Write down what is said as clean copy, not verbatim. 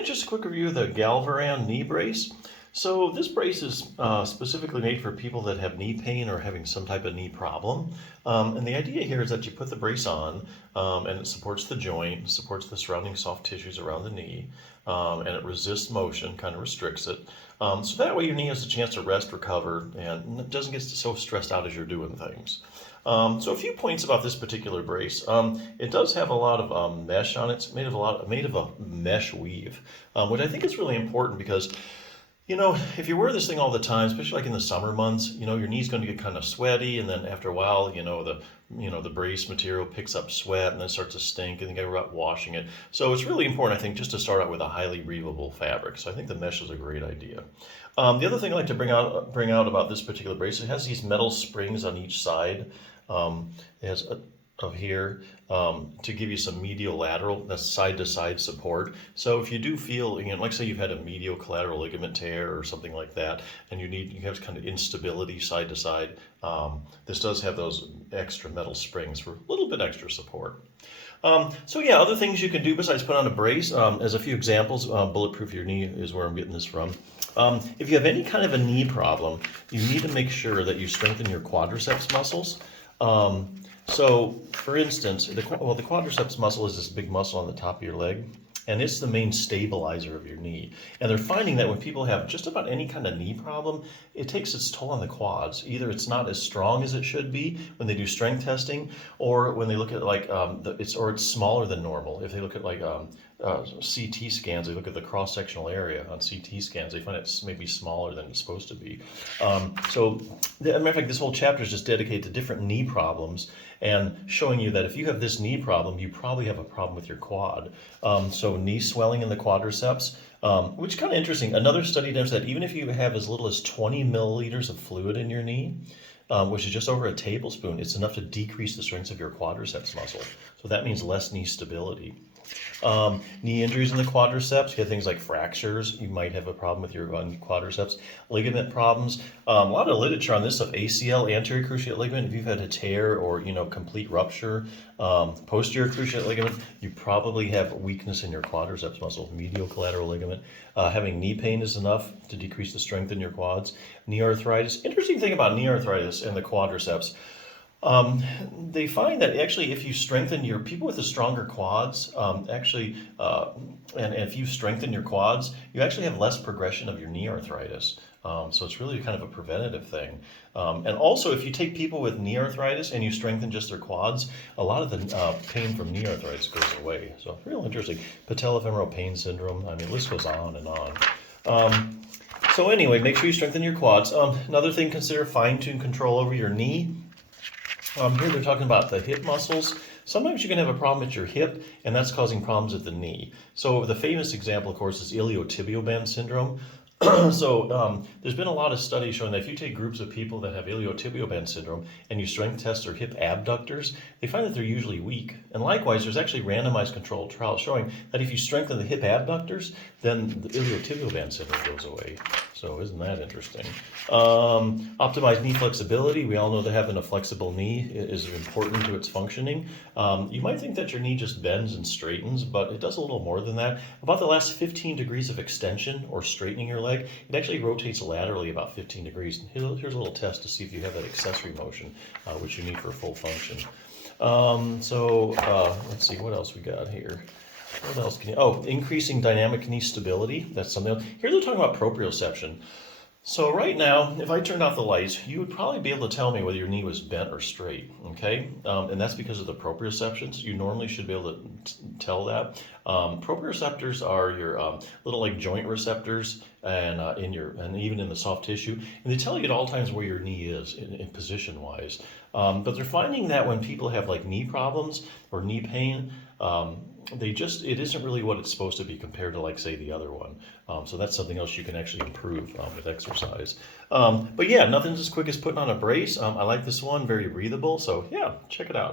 Yeah, just a quick review of the Galvaran knee brace. So this brace is specifically made for people that have knee pain or having some type of knee problem. And the idea here is that you put the brace on and it supports the joint, supports the surrounding soft tissues around the knee, and it resists motion, kind of restricts it. So that way your knee has a chance to rest, recover, and it doesn't get so stressed out as you're doing things. So a few points about this particular brace. It does have a lot of mesh on it. It's made of a mesh weave, which I think is really important because if you wear this thing all the time, especially like in the summer months, your knee's going to get kind of sweaty, and then after a while, the brace material picks up sweat and then starts to stink, and you got to washing it. So it's really important, I think, just to start out with a highly breathable fabric. So I think the mesh is a great idea. The other thing I like to bring out about this particular brace, it has these metal springs on each side. It has of here to give you some medial lateral, that's side to side support. So if you do feel, like say you've had a medial collateral ligament tear or something like that, and you have kind of instability side to side, this does have those extra metal springs for a little bit extra support. So yeah, other things you can do besides put on a brace, as a few examples, bulletproof your knee is where I'm getting this from. If you have any kind of a knee problem, you need to make sure that you strengthen your quadriceps muscles. So, for instance, the quadriceps muscle is this big muscle on the top of your leg, and it's the main stabilizer of your knee. And they're finding that when people have just about any kind of knee problem, it takes its toll on the quads. Either it's not as strong as it should be when they do strength testing, or when they look at it's smaller than normal. If they look at CT scans, they look at the cross-sectional area on CT scans, they find it's maybe smaller than it's supposed to be. As a matter of fact, this whole chapter is just dedicated to different knee problems and showing you that if you have this knee problem, you probably have a problem with your quad. So knee swelling in the quadriceps, which is kind of interesting. Another study demonstrates that even if you have as little as 20 milliliters of fluid in your knee, which is just over a tablespoon, it's enough to decrease the strength of your quadriceps muscle. So that means less knee stability. Knee injuries in the quadriceps, you have things like fractures, you might have a problem with your quadriceps, ligament problems. A lot of literature on this stuff, ACL, anterior cruciate ligament, if you've had a tear or complete rupture, posterior cruciate ligament, you probably have weakness in your quadriceps muscle. Medial collateral ligament, having knee pain is enough to decrease the strength in your quads. Knee arthritis, interesting thing about knee arthritis and the quadriceps, they find that actually if you strengthen your people with the stronger quads, and if you strengthen your quads, you actually have less progression of your knee arthritis. So it's really kind of a preventative thing. And also, if you take people with knee arthritis and you strengthen just their quads, a lot of the pain from knee arthritis goes away. So real interesting. Patellofemoral pain syndrome. I mean, the list goes on and on. So anyway, make sure you strengthen your quads. Another thing, consider fine-tune control over your knee. Here they're talking about the hip muscles. Sometimes you can have a problem at your hip, and that's causing problems at the knee. So the famous example, of course, is iliotibial band syndrome. There's been a lot of studies showing that if you take groups of people that have iliotibial band syndrome and you strength test their hip abductors, they find that they're usually weak. And likewise, there's actually randomized controlled trials showing that if you strengthen the hip abductors, then the iliotibial band syndrome goes away. So isn't that interesting? Optimized knee flexibility. We all know that having a flexible knee is important to its functioning. You might think that your knee just bends and straightens, but it does a little more than that. About the last 15 degrees of extension or straightening your leg, it actually rotates laterally about 15 degrees. Here's a little test to see if you have that accessory motion, which you need for full function. Let's see, what else we got here? What else can you, increasing dynamic knee stability. That's something else. Here they're talking about proprioception. So right now, if I turned off the lights, you would probably be able to tell me whether your knee was bent or straight, okay? And that's because of the proprioceptions. You normally should be able to tell that. Proprioceptors are your little joint receptors and even in the soft tissue, and they tell you at all times where your knee is in position-wise. But they're finding that when people have knee problems or knee pain, it isn't really what it's supposed to be compared to say the other one. So that's something else you can actually improve with exercise. But yeah, nothing's as quick as putting on a brace. I like this one, very breathable. So yeah, check it out.